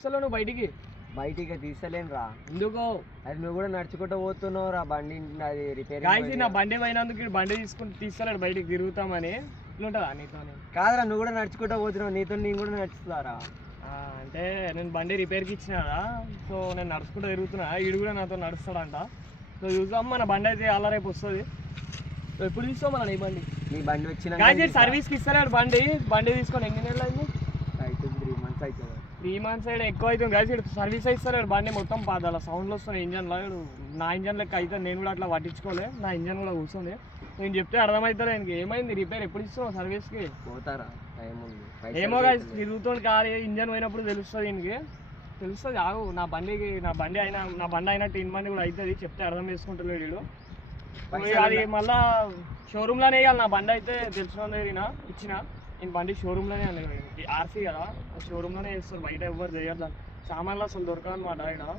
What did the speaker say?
అసలు నువ్వు బయటికి బయటికి తీస్తలేను రా. ఎందుకో అది నువ్వు కూడా నడుచుకుంటూ పోతున్నావు రా. బండి అది రిపేర్ గాయసి నా బండి పోయినందుకు ఈడు బండి తీసుకుని తీస్తలేడు బయటికి తిరుగుతామని ఇట్లుంటుందా నీతో కాదురా, నువ్వు కూడా నడుచుకుంటూ పోతున్నావు. నీతో నేను కూడా నడుస్తారా? అంటే నేను బండి రిపేర్కి ఇచ్చినారా, సో నేను నడుచుకుంటూ తిరుగుతున్నా. ఈడు కూడా నాతో నడుస్తాడంట. సో చూద్దాం, మన బండి అయితే అలా రేపు వస్తుంది. ఎప్పుడు తీస్తావు మన నీ బండి? నీ బండి వచ్చిన గాయసి సర్వీస్కి ఇస్తలేడు బండి. బండి తీసుకొని ఎన్ని నెలలు అయింది? 3 months అవుతుంది. 3 months సైడ్ ఎక్కువ అవుతుంది గాయసి. సర్వీస్ ఇస్తలేడు బండి మొత్తం పాదాల సౌండ్లు వస్తున్నాయి ఇంజన్లో. నా ఇంజన్ లెక్క అయితే నేను కూడా అట్లా పట్టించుకోలే. నా ఇంజన్ కూడా కూర్చోండి. నేను చెప్తే అర్థమవుతుంది ఆయనకి. ఏమైంది రిపేర్ ఎప్పుడు ఇస్తున్నావు సర్వీస్కి? పోతారా? టైం ఉంది. ఏమో గాయస్ తిరుగుతుంది కారు. ఇంజన్ పోయినప్పుడు తెలుస్తుంది ఈయనకి. తెలుస్తుంది. ఆగు, నా బండి అయినట్టు ఇన్ బండి కూడా అవుతుంది. చెప్తే అర్థం చేసుకుంటలేడు వీడు. అది మళ్ళా షోరూమ్లోనే వేయాలి. నా బండి అయితే తెలిసిన దగ్గర ఇచ్చిన. నేను బండి షోరూమ్లోనే ఆర్సీ కదా, షోరూమ్లోనే వేస్తారు. బయట ఎవ్వరు చేయరు. దాన్ని సామాన్లు అసలు దొరకదన్నమాట ఇక్కడ.